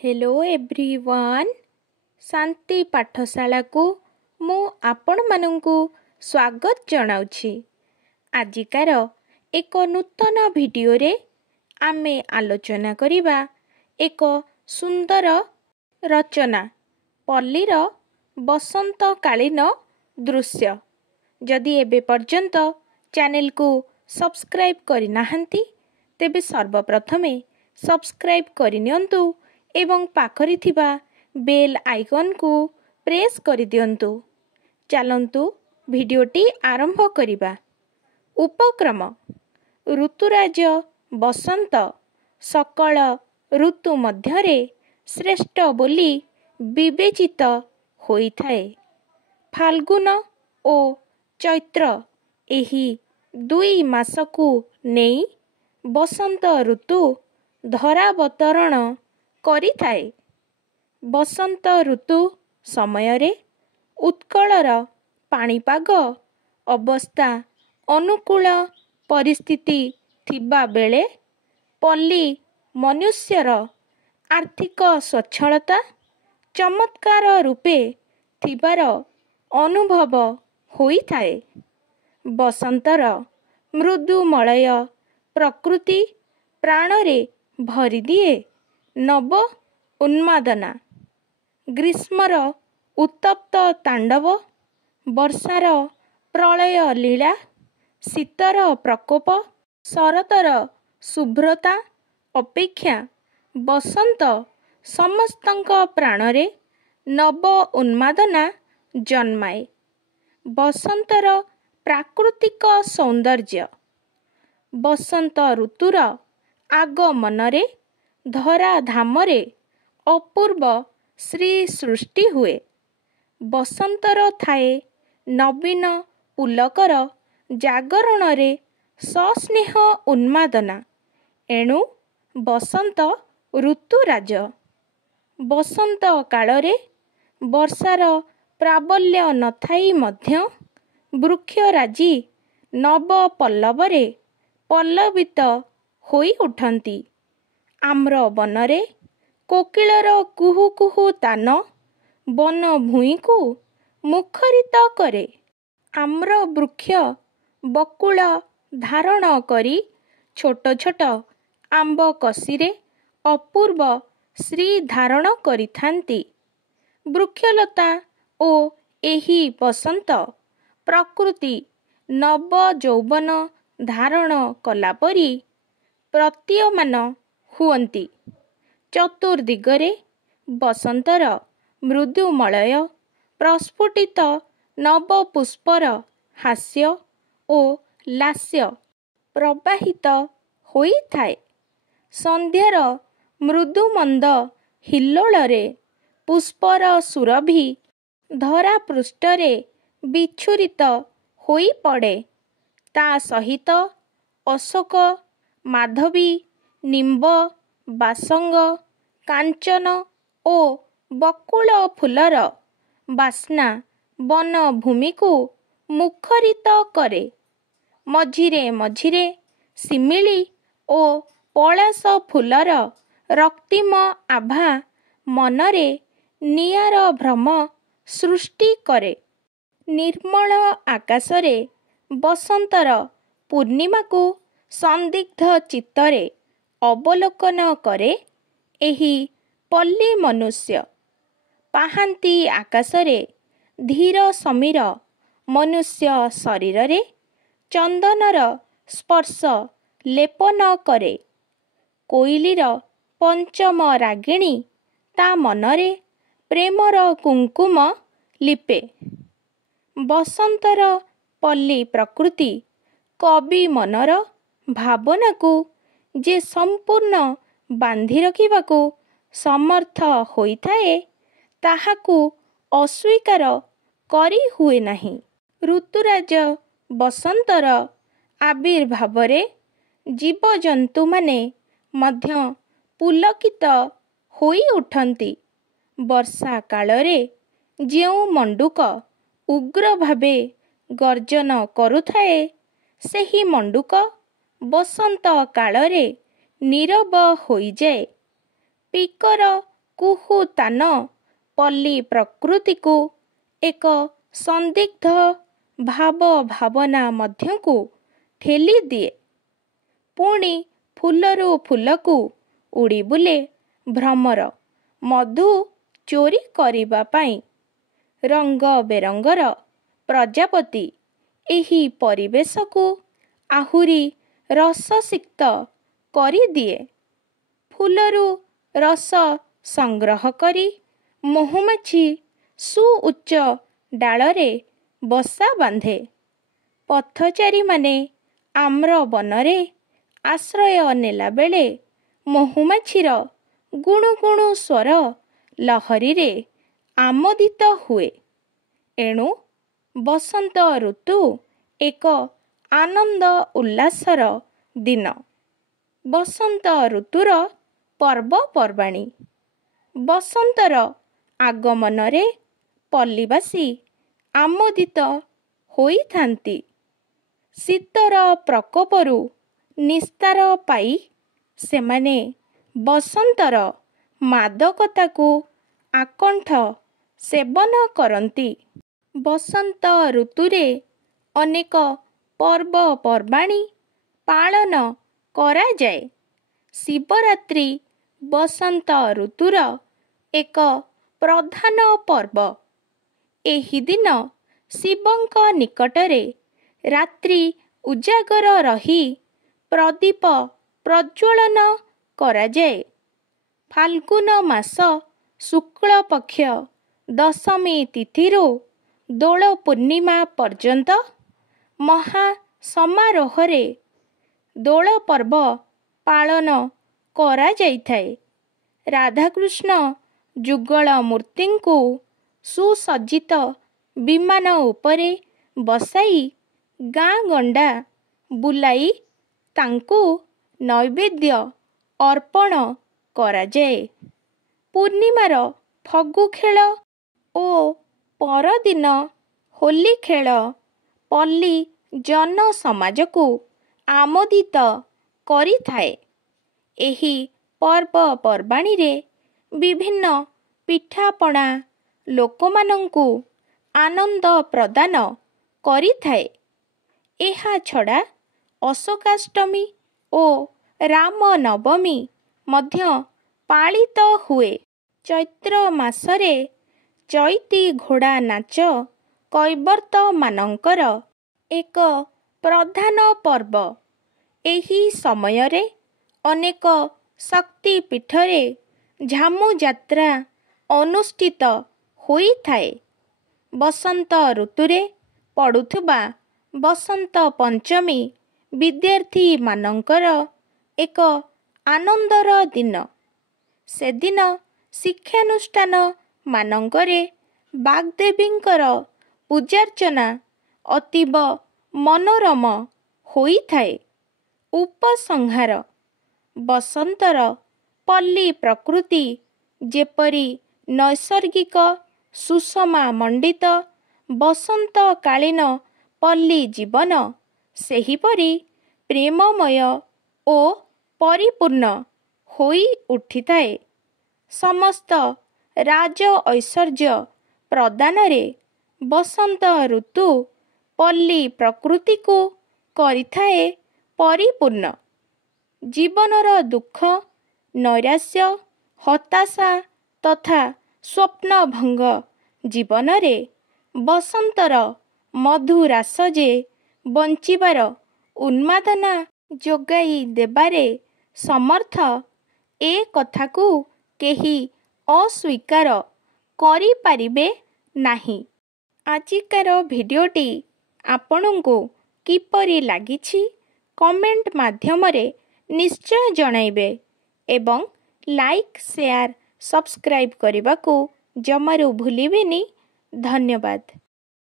Hello everyone शांति पाठशाला को मु आपण मानंकु स्वागत जनाउछि। आजिकार एक नूतन वीडियो रे आमे आलोचना करिबा एक सुंदर रचना पल्लीर बसंत कालीन दृश्य। जदि एबे पर्यंत चैनल को सब्सक्राइब करि नाहंती तेबे सर्वप्रथमे सब्सक्राइब करिनियंतु एवं पाखरि थिबा बेल आइकन को प्रेस करि दियंतु। चलंतु भिडियोटी आरंभ करिबा। उपक्रम ऋतुराज बसंत सकल ऋतु मध्यरे श्रेष्ठ बोली विवेचित होइथाए। फाल्गुन ओ चैत्र एही दुई मासकु नेई बसंत ऋतु धरावतरण करिथाए। बसंत ऋतु समयरे उत्कलर पाणीपाग अवस्था अनुकूल परिस्थिति थिबा बेले पल्ली मनुष्यर आर्थिक स्वच्छलता चमत्कार रूपे थिबार अनुभव होइथाए। बसंतर मृदुमलय प्रकृति प्राणरे भरी दिए नव उन्मादना। ग्रीष्मर उत्तप्त तांडव वर्षार प्रलय लीला शीतर प्रकोप शरतर शुभ्रता अपेक्षा बसंत समस्तंक प्राणरे नव उन्मादना जन्माए। बसंतर प्राकृतिक सौंदर्य बसंत ऋतुर आगमनरे धराधामरे अपूर्व श्री सृष्टि हुए। बसंतर थाए नवीन पुलकर जागरणरे सस्नेह उन्मादना। एणु बसंत ऋतुराज। बसंत कालरे वर्षार प्राबल्य नथाई मध्य वृक्षराजी नव पल्लवरे पल्लवित होई उठंती। आम्र बनरे कोकिलर कुहू कुहू तान वन भूई को मुखरित करे। आम्र वृक्ष बकुल धारण करी छोट छोट आंब कसीरे अपूर्व श्री धारण करिथांती। वृक्षलता ओ एही बसंत प्रकृति नव यौवन धारण कला परी प्रतीयमान हुअंती। चतुर्दिगरे बसंतर मृदुमलय प्रस्फुटित नव पुष्पर हास्य ओ लास्य प्रवाहित होइथाए। संध्यार मृदुमंद हिल्लोलरे पुष्पर सुरभि धरा पृष्ठरे बिछुरित होई पड़े। ता सहित अशोक माधवी निम्ब बासंग कांचन ओ बकुल फुलर बास्ना वन भूमि को मुखरित करे। मझिरे मझिरे शिमिली ओ पलाश फुलर रक्तिम आभा मनरे नियार भ्रम सृष्टि करे। निर्मल आकाशरे बसंतर पूर्णिमा को संदिग्ध चित्तरे अवलोकन करे एही पल्ली मनुष्य। पाहांती आकाशरे धीर समीर मनुष्य शरीररे चंदनर स्पर्श लेपन करे। कोइलीर पंचम रागिणी ता मनरे प्रेमर कुंकुम लिपे। बसंतर पल्ली प्रकृति कवि मनर भावना को जे संपूर्ण बांधी रखिबाकू समर्थ होइथाए ताहाकू अस्वीकार करी हुए नहीं। ऋतुराज बसंतर आविर्भावरे जीवजंतु माने मध्य पुलकित होई उठंती। वर्षा कालरे जेउ मंडुक उग्र भावे गर्जन करुथाए सेही मंडुक बसंत कालरे नीरव होई जाए। पिकर କୁହୁତାନ ପଲ୍ଲୀ ପ୍ରକୃତିକୁ ଏକ ସନ୍ଦିଗ୍ଧ ଭାବ ଭାବନା ମଧ୍ୟକୁ ଠେଲି ଦିଏ। ପୁଣି ଫୁଲରୁ ଫୁଲକୁ ଉଡ଼ି ବୁଲେ ଭ୍ରମର ମଧୁ ଚୋରି କରିବା ପାଇଁ। ରଙ୍ଗ ବେରଙ୍ଗର ପ୍ରଜାପତି ଏହି ପରିବେଶକୁ ଆହୁରି ରସସିକ୍ତ କରିଦିଏ। ଫୁଲରୁ ରସ ସଂଗ୍ରହ କରି ମହୁମାଛି ସୁଉଚ୍ଚ ଡାଳରେ ବସା ବାନ୍ଧେ। ପଥଚାରୀମାନେ ଆମ୍ର ବନରେ ଆଶ୍ରୟ ନେଲାବେଳେ ମହୁମାଛିର ଗୁଣୁଗୁଣୁ ସ୍ୱର ଲହରୀରେ ଆମୋଦିତ ହୁଏ। ଏଣୁ ବସନ୍ତ ଋତୁ ଏକ ଆନନ୍ଦ ଉଲ୍ଲାସର ଦିନ। ବସନ୍ତ ଋତୁର ପର୍ବପର୍ବାଣୀ। ବସନ୍ତର ଆଗମନରେ ପଲ୍ଲୀବାସୀ ଆମୋଦିତ ହୋଇଥାନ୍ତି। ଶୀତର ପ୍ରକୋପରୁ ନିସ୍ତାର ପାଇ ସେମାନେ ବସନ୍ତର ମାଦକତାକୁ ଆକଣ୍ଠ ସେବନ କରନ୍ତି। ବସନ୍ତ ଋତୁରେ ଅନେକ ପର୍ବପର୍ବାଣୀ ପାଳନ କରାଯାଏ। ଶିବରାତ୍ରି ବସନ୍ତ ଋତୁର ଏକ ପ୍ରଧାନ ପର୍ବ। ଏହି ଦିନ ଶିବଙ୍କ ନିକଟରେ ରାତ୍ରି ଉଜାଗର ରହି ପ୍ରଦୀପ ପ୍ରଜ୍ୱଳନ କରାଯାଏ। ଫାଲ୍ଗୁନ ମାସ ଶୁକ୍ଳପକ୍ଷ ଦଶମୀ ତିଥିରୁ ଦୋଳ ପୂର୍ଣ୍ଣିମା ପର୍ଯ୍ୟନ୍ତ ମହା ସମାରୋହରେ ଦୋଳ ପର୍ବ ପାଳନ କରାଯାଇଥାଏ। ରାଧାକୃଷ୍ଣ ଯୁଗଳ ମୂର୍ତ୍ତିଙ୍କୁ ସୁସଜ୍ଜିତ ବିମାନ ଉପରେ ବସାଇ ଗାଁ ଗଣ୍ଡା ବୁଲାଇ ତାଙ୍କୁ ନୈବେଦ୍ୟ ଅର୍ପଣ କରାଯାଏ। ପୂର୍ଣ୍ଣିମାର ଫଗୁ ଖେଳ ଓ ପରଦିନ ହୋଲି ଖେଳ ପଲ୍ଲୀ ଜନସମାଜକୁ ଆମୋଦିତ କରିଥାଏ। ଏହି ପର୍ବପର୍ବାଣୀରେ ବିଭିନ୍ନ ପିଠାପଣା ଲୋକମାନଙ୍କୁ ଆନନ୍ଦ ପ୍ରଦାନ କରିଥାଏ। ଏହାଛଡ଼ା ଅଶୋକାଷ୍ଟମୀ ଓ ରାମନବମୀ ମଧ୍ୟ ପାଳିତ ହୁଏ। ଚୈତ୍ର ମାସରେ ଚଇତି ଘୋଡ଼ା ନାଚ କୈବର୍ତ୍ତମାନଙ୍କର ଏକ ପ୍ରଧାନ ପର୍ବ। ଏହି ସମୟରେ ଅନେକ ଶକ୍ତିପୀଠରେ ଝାମୁଯାତ୍ରା ଅନୁଷ୍ଠିତ ହୋଇଥାଏ। ବସନ୍ତ ଋତୁରେ ପଡ଼ୁଥିବା ବସନ୍ତ ପଞ୍ଚମୀ ବିଦ୍ୟାର୍ଥୀମାନଙ୍କର ଏକ ଆନନ୍ଦର ଦିନ। ସେଦିନ ଶିକ୍ଷାନୁଷ୍ଠାନ ମାନଙ୍କରେ ବାଗ୍ଦେବୀଙ୍କର ପୂଜାର୍ଚ୍ଚନା ଅତୀବ ମନୋରମ ହୋଇଥାଏ। ଉପସଂହାର। ବସନ୍ତର ପଲ୍ଲୀ ପ୍ରକୃତି ଯେପରି ନୈସର୍ଗିକ ସୁଷମା ମଣ୍ଡିତ ବସନ୍ତକାଳୀନ ପଲ୍ଲୀ ଜୀବନ ସେହିପରି ପ୍ରେମମୟ ଓ ପରିପୂର୍ଣ୍ଣ ହୋଇ ଉଠିଥାଏ। ସମସ୍ତ ରାଜ ଐଶ୍ୱର୍ଯ୍ୟ ପ୍ରଦାନରେ ବସନ୍ତ ଋତୁ ପଲ୍ଲୀ ପ୍ରକୃତିକୁ କରିଥାଏ ପରିପୂର୍ଣ୍ଣ। ଜୀବନର ଦୁଃଖ, ନୈରାଶ୍ୟ, ହତାଶା ତଥା ସ୍ୱପ୍ନଭଙ୍ଗ ଜୀବନରେ ବସନ୍ତର ମଧୁରାସ ଯେ ବଞ୍ଚିବାର ଉନ୍ମାଦନା ଯୋଗାଇ ଦେବାରେ ସମର୍ଥ, ଏ କଥାକୁ କେହି ଅସ୍ୱୀକାର କରିପାରିବେ ନାହିଁ। ଆଜିକାର ଭିଡ଼ିଓଟି ଆପଣଙ୍କୁ କିପରି ଲାଗିଛି କମେଣ୍ଟ ମାଧ୍ୟମରେ ନିଶ୍ଚୟ ଜଣାଇବେ ଏବଂ ଲାଇକ୍, ସେୟାର, ସବସ୍କ୍ରାଇବ୍ କରିବାକୁ ଜମାରୁ ଭୁଲିବେନି। ଧନ୍ୟବାଦ।